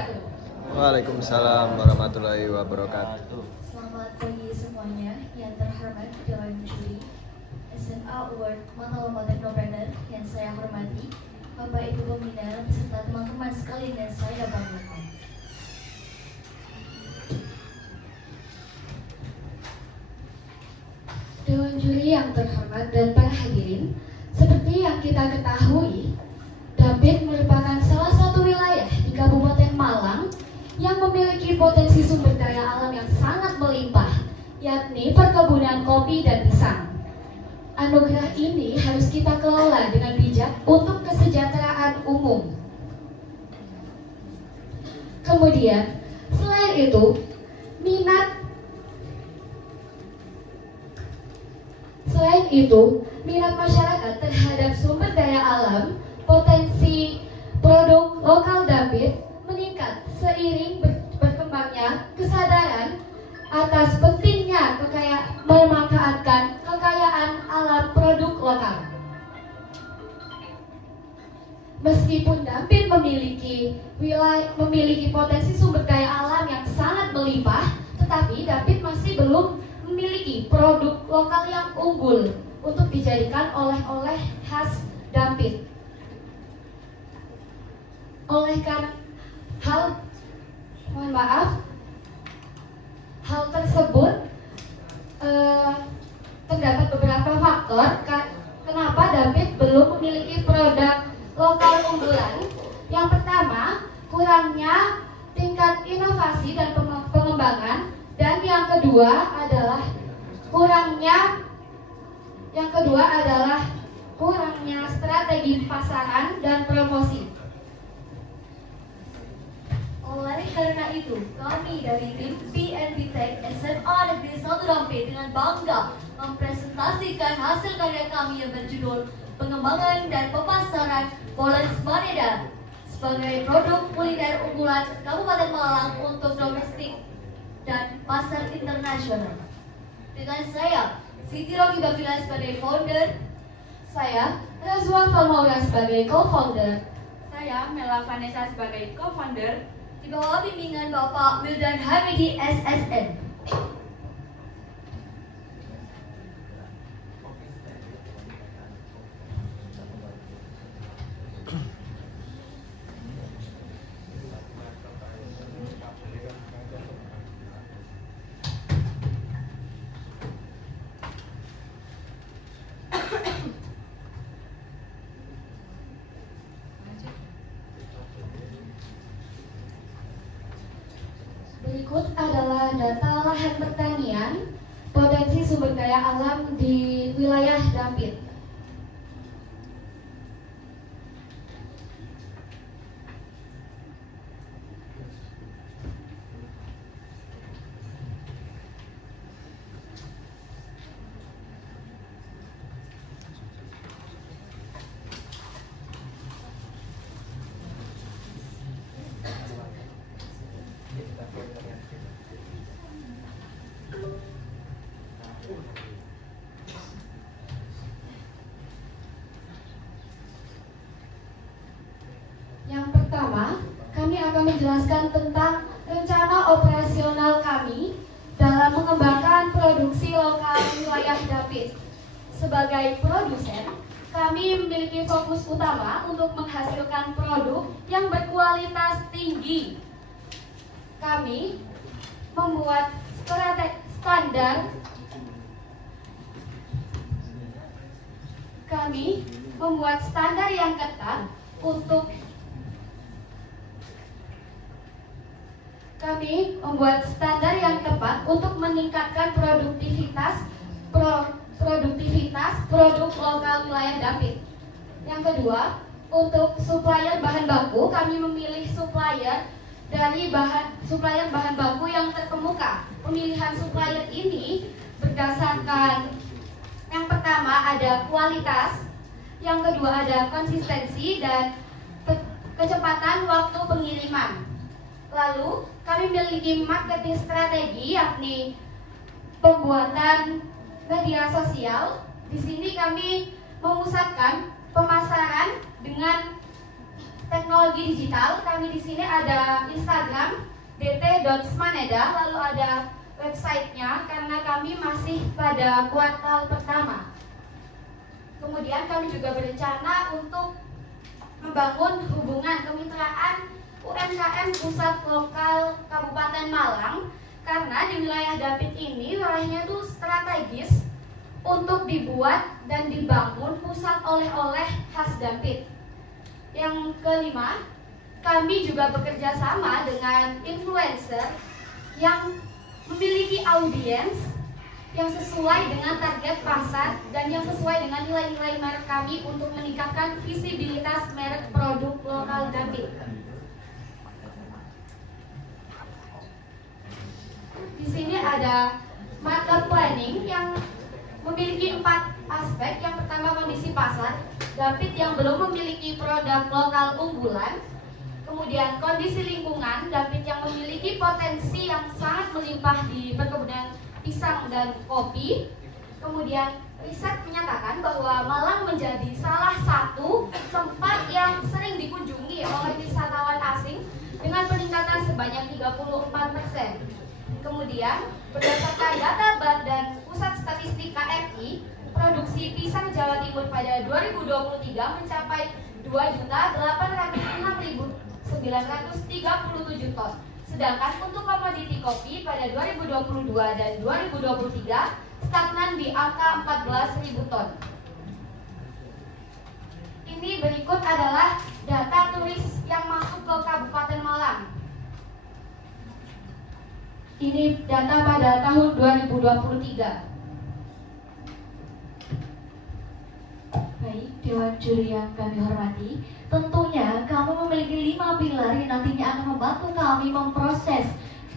wabarakatuh. Waalaikumsalam warahmatullahi wabarakatuh. Selamat pagi semuanya yang terhormat Dewan Juri SMA Award Monolog Teknopreneur yang saya hormati, Bapak Ibu Pembina beserta teman-teman sekalian yang saya banggakan. Dewan Juri yang terhormat dan para hadirin, seperti yang kita ketahui, Dampit merupakan salah satu wilayah di Kabupaten Malang yang memiliki potensi sumber daya alam yang sangat melimpah, yakni perkebunan kopi dan pisang. Anugerah ini harus kita kelola dengan bijak untuk kesejahteraan umum. Kemudian, selain itu, minat masyarakat terhadap sumber daya alam, potensi produk lokal Dampit meningkat seiring berkembangnya kesadaran atas pentingnya memanfaatkan kekayaan alam produk lokal. Meskipun Dampit memiliki potensi sumber daya alam yang sangat melimpah, tetapi Dampit masih belum memiliki produk lokal yang unggul untuk dijadikan oleh-oleh khas Dampit. Oleh karena hal tersebut terdapat beberapa faktor kenapa Dampit belum memiliki produk lokal unggulan. Yang pertama, kurangnya tingkat inovasi dan pengembangan, dan yang kedua adalah kurangnya strategi pasaran dan promosi. Oleh karena itu, kami dari tim PNP Tech SMA Negeri 1 Dampit dengan bangga mempresentasikan hasil karya kami yang berjudul Pengembangan dan Pemasaran Poles Maneda sebagai produk kuliner unggulan Kabupaten Malang untuk domestik dan pasar internasional. Dengan saya, Siti Rogi Babila sebagai founder, saya Razwa Falmaura sebagai co-founder, Saya Mela Vanessa sebagai co-founder. di bawah bimbingan Bapak Wildan Hamidi SSN. Berikut adalah data lahan pertanian, potensi sumber daya alam di wilayah Dampit. Yang pertama, kami akan menjelaskan tentang rencana operasional kami dalam mengembangkan produksi lokal wilayah Dampit. Sebagai produsen, kami memiliki fokus utama untuk menghasilkan produk yang berkualitas tinggi. Kami membuat standar yang ketat untuk tepat untuk meningkatkan produktivitas produk lokal wilayah Dampit. Yang kedua, untuk supplier bahan baku, kami memilih supplier bahan baku yang terkemuka. Pemilihan supplier ini berdasarkan yang pertama ada kualitas, yang kedua ada konsistensi dan kecepatan waktu pengiriman. Lalu kami memiliki marketing strategi, yakni pembuatan media sosial. Di sini kami memusatkan pemasaran dengan teknologi digital, kami di sini ada Instagram dt.smaneda, lalu ada websitenya karena kami masih pada kuartal pertama. Kemudian kami juga berencana untuk membangun hubungan kemitraan UMKM pusat lokal Kabupaten Malang, karena di wilayah Dampit ini wilayahnya itu strategis untuk dibuat dan dibangun pusat oleh-oleh khas Dampit. Yang kelima, kami juga bekerja sama dengan influencer yang memiliki audiens yang sesuai dengan target pasar dan yang sesuai dengan nilai-nilai merek kami untuk meningkatkan visibilitas merek produk lokal Dampit. Di sini ada market planning yang memiliki 4 aspek. Yang pertama, kondisi pasar Dampit yang belum memiliki produk lokal unggulan. Kemudian kondisi lingkungan Dampit yang memiliki potensi yang sangat melimpah di perkebunan pisang dan kopi. Kemudian riset menyatakan bahwa Malang menjadi salah satu tempat yang sering dikunjungi oleh wisatawan asing dengan peningkatan sebanyak 34%. Kemudian, berdasarkan data Badan Pusat Statistik KRI, produksi pisang Jawa Timur pada 2023 mencapai 2.806.937 ton. Sedangkan untuk komoditi kopi pada 2022 dan 2023 stagnan di angka 14.000 ton. Ini berikut adalah data turis yang masuk ke Kabupaten Malang. Ini data pada tahun 2023. Baik, Dewan Juri yang kami hormati, tentunya kami memiliki 5 pilar yang nantinya akan membantu kami memproses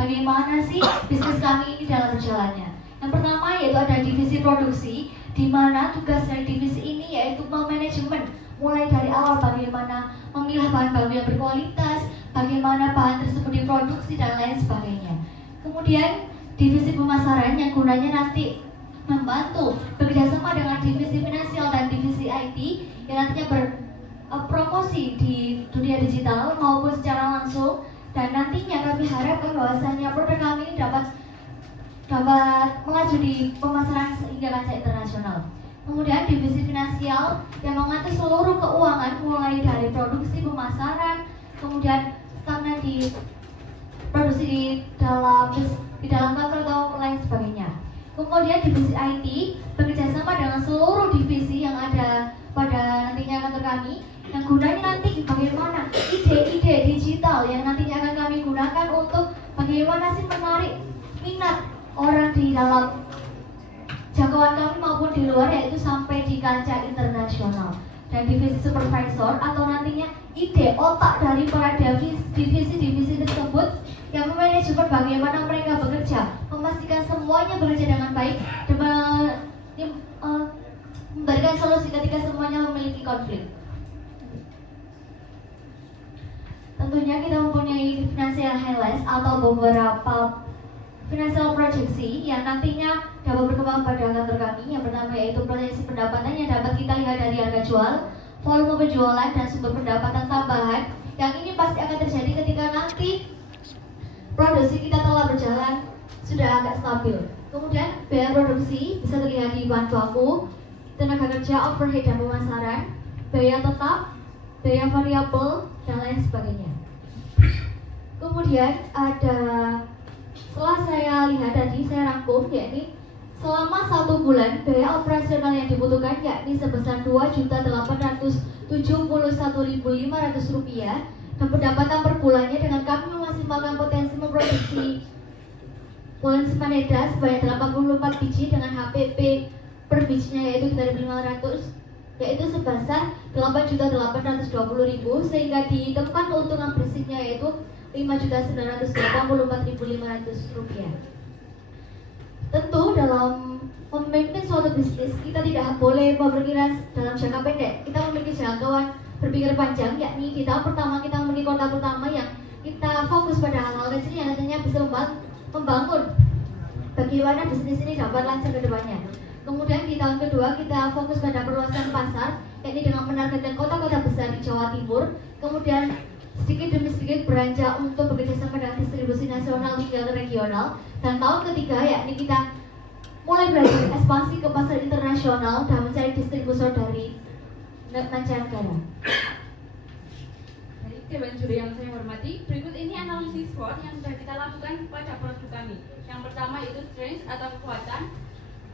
bagaimana sih bisnis kami ini dalam berjalannya. Yang pertama yaitu ada divisi produksi, di mana tugas dari divisi ini yaitu memanajemen mulai dari awal bagaimana memilah bahan baku yang berkualitas, bagaimana bahan tersebut diproduksi dan lain sebagainya. Kemudian divisi pemasaran yang gunanya nanti membantu bekerjasama dengan divisi finansial dan divisi IT yang nantinya berpromosi di dunia digital maupun secara langsung, dan nantinya kami harapkan bahwasanya produk kami ini dapat melaju di pemasaran hingga kancah internasional. Kemudian divisi finansial yang mengatur seluruh keuangan mulai dari produksi, pemasaran, kemudian stagnan di produksi di dalam kantor atau lain sebagainya. Kemudian divisi IT bekerjasama dengan seluruh divisi yang ada pada nantinya kantor kami, yang gunanya nanti bagaimana ide-ide digital yang nantinya akan kami gunakan untuk bagaimana sih menarik minat orang di dalam jangkauan kami maupun di luar, yaitu sampai di kancah internasional. Dan divisi supervisor atau nantinya ide otak dari para divisi-divisi tersebut yang memanajemen bagaimana mereka bekerja, memastikan semuanya bekerja dengan baik dan memberikan solusi ketika semuanya memiliki konflik. Tentunya kita mempunyai financial highlights atau beberapa financial proyeksi yang nantinya dapat berkembang pada kantor kami. Yang pertama yaitu proyeksi pendapatan yang dapat kita lihat dari harga jual, volume penjualan, dan sumber pendapatan tambahan. Yang ini pasti akan terjadi ketika nanti produksi kita telah berjalan sudah agak stabil. Kemudian biaya produksi bisa terlihat di bahan baku, tenaga kerja, overhead dan pemasaran, biaya tetap, biaya variabel, dan lain sebagainya. Kemudian ada, setelah saya lihat tadi, saya rangkum, yakni selama 1 bulan biaya operasional yang dibutuhkan yakni sebesar Rp2.371.500 dan pendapatan per bulannya dengan kami memaksimalkan potensi memproduksi bulan Smaneda sebanyak 84 biji dengan HPP per bijinya yaitu 3.500, yaitu sebesar Rp8.820.000, sehingga ditemukan keuntungan bersihnya yaitu Rp5.984.500. Tentu dalam memimpin suatu bisnis kita tidak boleh berpikiran dalam jangka pendek. Kita memiliki jangkauan berpikir panjang, yakni di tahun pertama kita memiliki kota pertama yang kita fokus pada hal-hal kecil yang nantinya bisa membangun bagaimana bisnis ini dapat lancar ke depannya. Kemudian di tahun kedua kita fokus pada perluasan pasar yakni dengan menargetkan kota-kota besar di Jawa Timur, kemudian sedikit demi sedikit beranjak untuk bekerjasama dengan distribusi nasional hingga ke regional, dan tahun ketiga yakni kita mulai belajar ekspansi ke pasar internasional dan mencari distributor dari mancanegara. Baik, Dewan Juri yang saya hormati, berikut ini analisis SWOT yang sudah kita lakukan pada produk kami. Yang pertama yaitu strength atau kekuatan.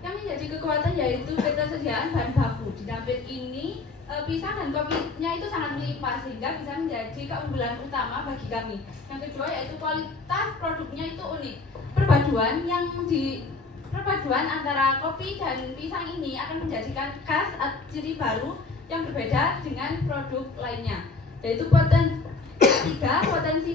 Yang menjadi kekuatan yaitu ketersediaan bahan baku. Di tampil ini pisang dan kopinya itu sangat melimpah sehingga bisa menjadi keunggulan utama bagi kami. Yang kedua yaitu kualitas produknya itu unik. Perpaduan antara kopi dan pisang ini akan menjadikan khas ciri baru yang berbeda dengan produk lainnya. Yaitu potensi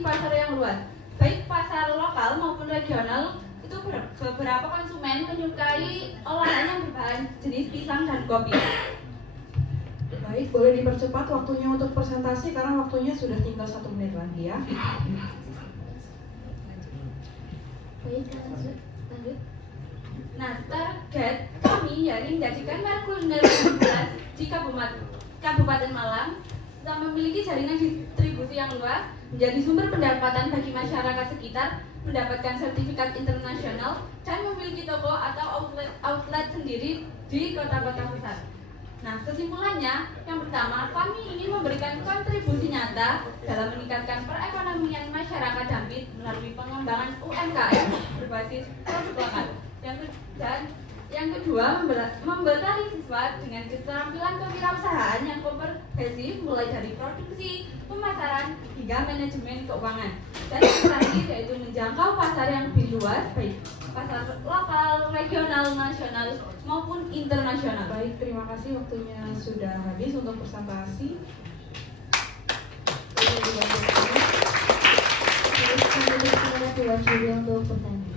pasar yang luas. Baik pasar lokal maupun regional, itu beberapa konsumen menyukai olahan yang berbahan jenis pisang dan kopi. Baik, boleh dipercepat waktunya untuk presentasi karena waktunya sudah tinggal 1 menit lagi ya. Baik, lanjut. Nah, target kami yakni menjadikan merek kuliner di Kabupaten Malang yang memiliki jaringan distribusi yang luas, menjadi sumber pendapatan bagi masyarakat sekitar, mendapatkan sertifikat internasional, dan memiliki toko atau outlet sendiri di kota-kota besar. Nah, kesimpulannya, yang pertama, kami ingin memberikan kontribusi nyata dalam meningkatkan perekonomian masyarakat Dampit melalui pengembangan UMKM berbasis produk lokal. Yang kedua, membekali siswa dengan keterampilan kewirausahaan yang komprehensif mulai dari produksi, pemasaran, hingga manajemen keuangan. Dan yang terakhir yaitu menjangkau pasar yang lebih luas, baik pasar lokal, regional, nasional, maupun internasional. Baik, terima kasih waktunya sudah habis untuk presentasi. Terus kemudian kepada Dewan Juri untuk pertanyaan.